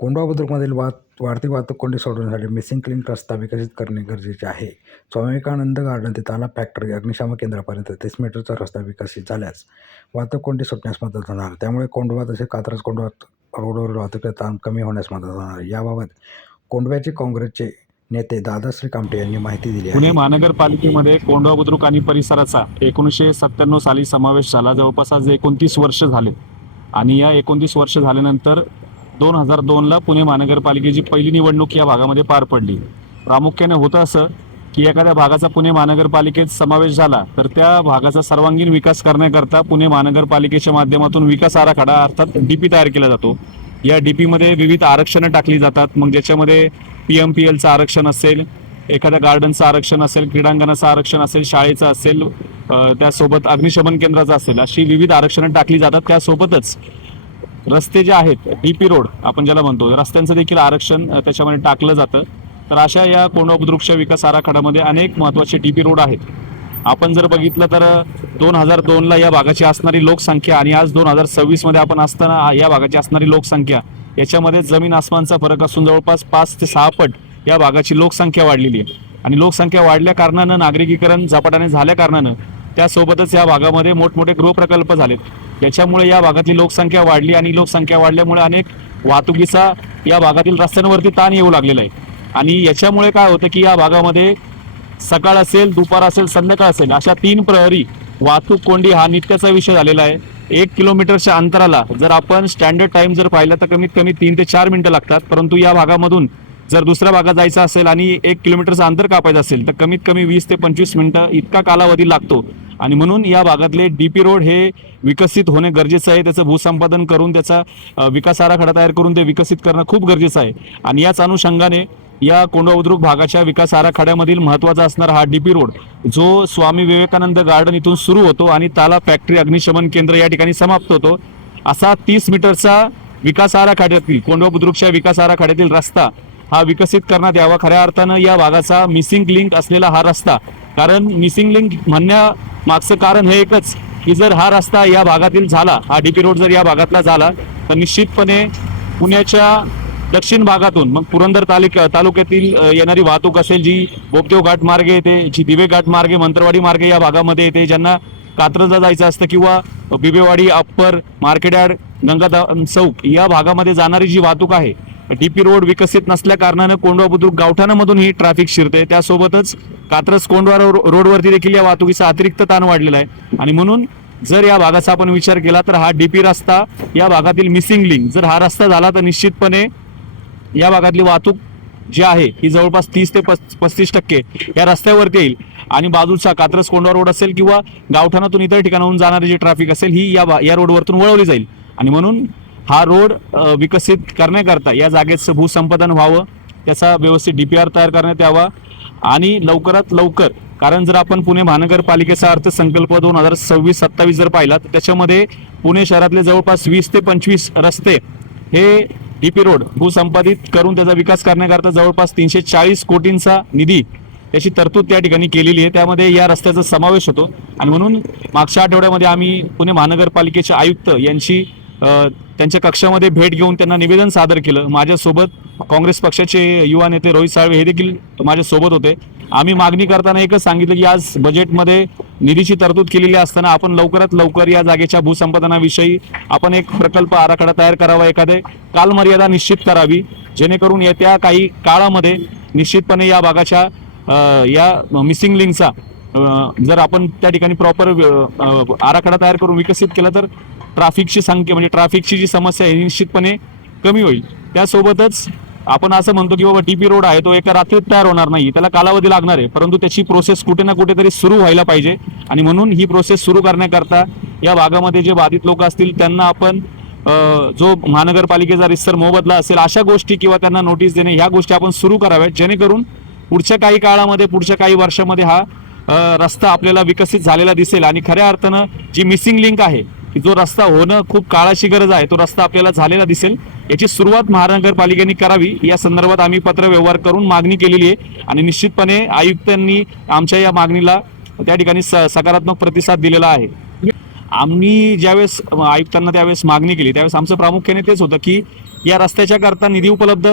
कोंढवा बुद्रुकमधील वाढती वाहतूक कोंडी सोडवण्यासाठी मिसिंग लिंक रस्ता विकसित करणे गरजेचे आहे. स्वामी विवेकानंद गार्डन ते तालाब फॅक्टरी अग्निशामक केंद्रापर्यंत 30 मीटरचा रस्ता विकसित झाल्यास वाहतूक कोंडी सुटण्यास मदत होणार. त्यामुळे कोंढवा तसेच कात्रज कोंढवा रोडवरील वाहतुकीचा ताण कमी होण्यास मदत होणार. याबाबत कोंढव्याचे काँग्रेसचे नेते दादाश्री कामटे यांनी माहिती दिली आहे. पुणे महानगरपालिकेमध्ये कोंढवा बुद्रुक आणि परिसराचा 1997 साली समावेश झाला. जवळपास आज 29 वर्ष झाले आणि या 29 वर्ष झाल्यानंतर 2002ला पुणे महानगरपालिकेची पहिली निवडणूक या भागामध्ये पार पडली. प्रामुख्याने होतं असं की एखाद्या भागाचा पुणे महानगरपालिकेत समावेश झाला तर त्या भागाचा सर्वांगीण विकास करण्याकरता पुणे महानगरपालिकेच्या माध्यमातून विकास आराखडा अर्थात डीपी तयार केला जातो. या डीपीमध्ये विविध आरक्षणं टाकली जातात. मग ज्याच्यामध्ये PMPLचं आरक्षण असेल, एखाद्या गार्डनचं आरक्षण असेल, क्रीडांगणाचं आरक्षण असेल, शाळेचं असेल, त्यासोबत अग्निशमन केंद्राचं असेल, अशी विविध आरक्षणं टाकली जातात. त्यासोबतच रस्ते जे आहेत DP रोड आपण ज्याला म्हणतो, रस्त्यांचं देखील आरक्षण त्याच्यामध्ये टाकलं जातं. तर अशा या कोंढवा बुद्रुकच्या विकास आराखड्यामध्ये अनेक महत्त्वाचे DP रोड आहेत. आपण जर बघितलं तर 2002ला या भागाची असणारी लोकसंख्या आणि आज 2026मध्ये आपण असताना या भागाची असणारी लोकसंख्या याच्यामध्ये जमीन आसमानचा फरक असून जवळपास 5 ते 6 पट या भागाची लोकसंख्या वाढलेली आहे. आणि लोकसंख्या वाढल्या कारणानं, नागरिकीकरण झपाट्याने झाल्या कारणानं त्यासोबतच या भागामध्ये मोठमोठे गृहप्रकल्प झालेत. याच्यामुळे या भागातली लोकसंख्या वाढली आणि लोकसंख्या वाढल्यामुळे अनेक वाहतुकीचा या भागातील रस्त्यांवरती ताण येऊ लागलेला आहे. आणि याच्यामुळे काय होतं की या भागामध्ये सकाळ असेल, दुपार असेल, संध्याकाळ असेल, अशा 3 प्रहरी वाहतूक कोंडी हा नित्याचा विषय झालेला आहे. 1 किलोमीटरच्या अंतराला जर आपण स्टँडर्ड टाइम जर पाहिला तर कमीत कमी 3 ते 4 मिनिटं लागतात. परंतु या भागामधून जर दुसऱ्या भागात जायचं असेल आणि 1 किलोमीटरचं अंतर कापायचं असेल तर कमीत कमी 20 ते 25 मिनिटं इतका कालावधी लागतो. आणि म्हणून या भागातले DP रोड हे विकसित होणे गरजेचं आहे. त्याचं भूसंपादन करून त्याचा विकास आराखडा तयार करून ते विकसित करणं खूप गरजेचं आहे. आणि याच अनुषंगाने या कोंढवा बुद्रुक भागाच्या विकास आराखड्यामधील महत्त्वाचा असणारा हा DP रोड जो स्वामी विवेकानंद गार्डन इथून सुरू होतो आणि तालाब फॅक्टरी अग्निशमन केंद्र या ठिकाणी समाप्त होतो, असा 30 मीटरचा विकास आराखड्यातील कोंढवा बुद्रुकच्या विकास आराखड्यातील रस्ता हा विकसित करण्यात यावा. खऱ्या अर्थानं या भागाचा मिसिंग लिंक असलेला हा रस्ता, कारण मिसिंग लिंक म्हणण्यामागचं कारण हे एकच की जर हा रस्ता या भागातील झाला, हा DP रोड जर या भागातला झाला तर निश्चितपणे पुण्याच्या दक्षिण भागातून मग पुरंदर तालुक्यातील येणारी वाहतूक असेल, जी बोपदेव घाट मार्गे येते, जी दिवे घाट मार्गे, मंत्रवाडी मार्गे या भागामध्ये येते, ज्यांना कात्रजला जायचं असतं किंवा बिबेवाडी, अप्पर, मार्केटयार्ड, गंगाधाम चौक या भागामध्ये जाणारी जी वाहतूक आहे, DP रोड विकसित नसल्या कारणानं कोंढवा बुद्रुक गावठाणामधून ही ट्रॅफिक शिरते. त्यासोबतच कात्रज कोंढवा रोडवरती देखील या वाहतुकीचा अतिरिक्त ताण वाढलेला आहे. आणि म्हणून जर या भागाचा आपण विचार केला तर हा DP रस्ता, या भागातील मिसिंग लिंक जर हा रस्ता झाला तर निश्चितपणे या भागातली वाहतूक जी आहे ही जवळपास 30 ते 35% या रस्त्यावरती येईल. आणि बाजूचा कात्रज कोंढवा रोड असेल किंवा गावठाणातून इतर ठिकाणाहून जाणारी जी ट्रॅफिक असेल ही या रोडवरतून वळवली जाईल. आणि म्हणून हा रोड विकसित करण्याकरता या जागेचं भूसंपादन व्हावं, त्याचा व्यवस्थित DPR तयार करण्यात यावा आणि लवकरात लवकर. कारण जर आपण पुणे महानगरपालिकेचा अर्थसंकल्प 2026-27 जर पाहिला तर त्याच्यामध्ये पुणे शहरातले जवळपास 20 ते 25 रस्ते हे DP रोड भूसंपादित करून त्याचा विकास करण्याकरता जवळपास 340 कोटींचा निधी याची तरतूद त्या ठिकाणी केलेली आहे. त्यामध्ये या रस्त्याचा समावेश होतो. आणि म्हणून मागच्या आठवड्यामध्ये आम्ही पुणे महानगरपालिकेचे आयुक्त यांची त्यांच्या कक्षामध्ये भेट घेऊन त्यांना निवेदन सादर केलं. माझ्यासोबत काँग्रेस पक्षाचे युवा नेते रोहित साळवे हे देखील माझ्यासोबत होते. आम्ही मागणी करताना एकच सांगितलं की आज बजेटमध्ये निधीची तरतूद केलेली असताना आपण लवकरात लवकर या जागेच्या भूसंपादनाविषयी आपण एक प्रकल्प आराखडा तयार करावा, एखादे कालमर्यादा निश्चित करावी, जेणेकरून येत्या काही काळामध्ये निश्चितपणे या भागाच्या या मिसिंग लिंकचा जर आपण त्या ठिकाणी प्रॉपर आराखडा तयार करून विकसित केला तर ट्रॅफिकची संख्या म्हणजे ट्रॅफिकची जी समस्या आहे निश्चितपणे कमी होईल. त्यासोबतच आपण असं म्हणतो की बाबा DP रोड आहे तो एका रात्रीत तयार होणार नाही, त्याला कालावधी लागणार आहे, परंतु त्याची प्रोसेस कुठे ना कुठेतरी सुरू व्हायला पाहिजे. आणि म्हणून ही प्रोसेस सुरू करण्याकरता या भागामध्ये जे बाधित लोक असतील त्यांना आपण जो महानगरपालिकेचा रितसर मोबदला असेल अशा गोष्टी किंवा त्यांना नोटीस देणे ह्या गोष्टी आपण सुरू कराव्यात, जेणेकरून पुढच्या काही काळामध्ये, पुढच्या काही वर्षामध्ये हा रस्ता आपल्याला विकसित झालेला दिसेल. आणि खऱ्या अर्थानं जी मिसिंग लिंक आहे की जो रस्ता होणं खूप काळाची गरज आहे, तो रस्ता आपल्याला झालेला दिसेल. याची सुरुवात महानगरपालिकेने करावी, या संदर्भात आम्ही पत्रव्यवहार करून मागणी केलेली आहे. आणि निश्चितपणे आयुक्तांनी आमच्या या मागणीला त्या ठिकाणी सकारात्मक प्रतिसाद दिलेला आहे. आम्ही ज्यावेळेस आयुक्तांना त्यावेळेस मागणी केली त्यावेळेस आमचं प्रामुख्याने तेच होतं की या रस्त्याच्या करता निधी उपलब्ध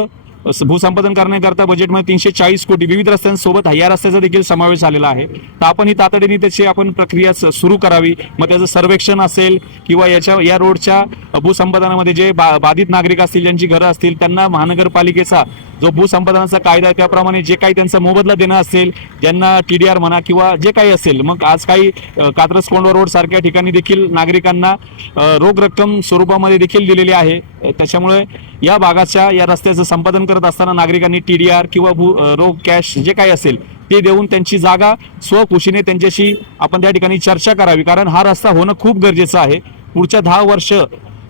भूसंपादन करण्याकरता बजेटमध्ये 340 कोटी विविध रस्त्यांसोबत या रस्त्याचा देखील समावेश झालेला आहे. तर आपण ही तातडीने त्याची आपण प्रक्रिया सुरू करावी. मग त्याचं सर्वेक्षण असेल किंवा या रोडच्या भूसंपादनामध्ये जे बाधित नागरिक असतील, ज्यांची घरं असतील, त्यांना महानगरपालिकेचा जो भूसंपादनाचा कायदा आहे त्याप्रमाणे जे काही त्यांचा मोबदला देणं असेल, ज्यांना TDR म्हणा किंवा जे काही असेल, मग आज काही कात्रज कोंढवा रोड सारख्या ठिकाणी देखील नागरिकांना रोख रक्कम स्वरूपामध्ये देखील दिलेली आहे. त्याच्यामुळे या भागाच्या या रस्त्याचं संपादन करत असताना नागरिकांनी TDR किंवा रोख कॅश जे काही असेल ते देऊन त्यांची जागा स्वखुशीने त्यांच्याशी आपण त्या ठिकाणी चर्चा करावी. कारण हा रस्ता होणं खूप गरजेचं आहे. पुढच्या 10 वर्ष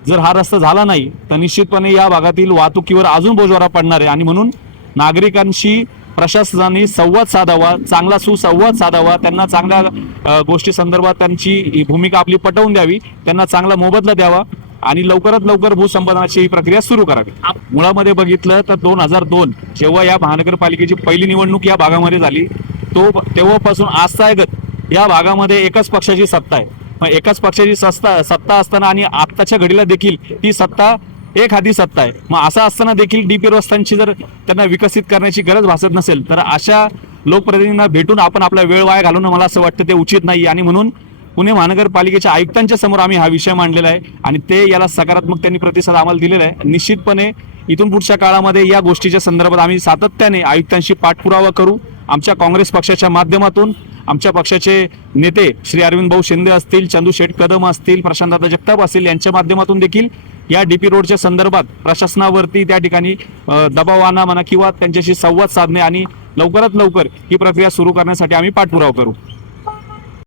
जर हा रस्ता झाला नाही तर निश्चितपणे या भागातील वाहतुकीवर अजून बोजवारा पडणार आहे. आणि म्हणून नागरिकांशी प्रशासनाने संवाद साधावा, चांगला सुसंवाद साधावा, त्यांना चांगल्या गोष्टी संदर्भात त्यांची भूमिका आपली पटवून द्यावी, त्यांना चांगला मोबदला द्यावा आणि लवकरात लवकर भूसंपादनाची ही प्रक्रिया सुरू करावी. मुळामध्ये बघितलं तर 2002 जेव्हा या महानगरपालिकेची पहिली निवडणूक या भागामध्ये झाली तेव्हापासून आजतागत या भागामध्ये एकाच पक्षाची सत्ता आहे. मग एकाच पक्षाची सत्ता असताना आणि आत्ताच्या घडीला देखील ती सत्ता एक हाती सत्ता आहे. मग असं असताना देखील DP रस्त्यांची जर त्यांना विकसित करण्याची गरज भासत नसेल तर अशा लोकप्रतिनिधींना भेटून आपण आपला वेळ वाया घालवणं मला असं वाटतं ते उचित नाही. आणि म्हणून पुणे महानगरपालिकेच्या आयुक्तांच्या समोर आम्ही हा विषय मांडलेला आहे आणि ते याला सकारात्मक त्यांनी प्रतिसाद आम्हाला दिलेला आहे. निश्चितपणे इथून पुढच्या काळामध्ये या गोष्टीच्या संदर्भात आम्ही सातत्याने आयुक्तांशी पाठपुरावा करू. आमच्या काँग्रेस पक्षाच्या माध्यमातून आमच्या पक्षाचे नेते श्री अरविंद भाऊ शिंदे असतील, चंदू शेठ कदम असतील, प्रशांतदादा जगताप असतील, यांच्या माध्यमातून देखील या DP रोडच्या संदर्भात प्रशासनावरती त्या ठिकाणी दबाव आणा म्हणा किंवा त्यांच्याशी संवाद साधणे आणि लवकरात लवकर ही प्रक्रिया सुरू करण्यासाठी आम्ही पाठपुरावा करू.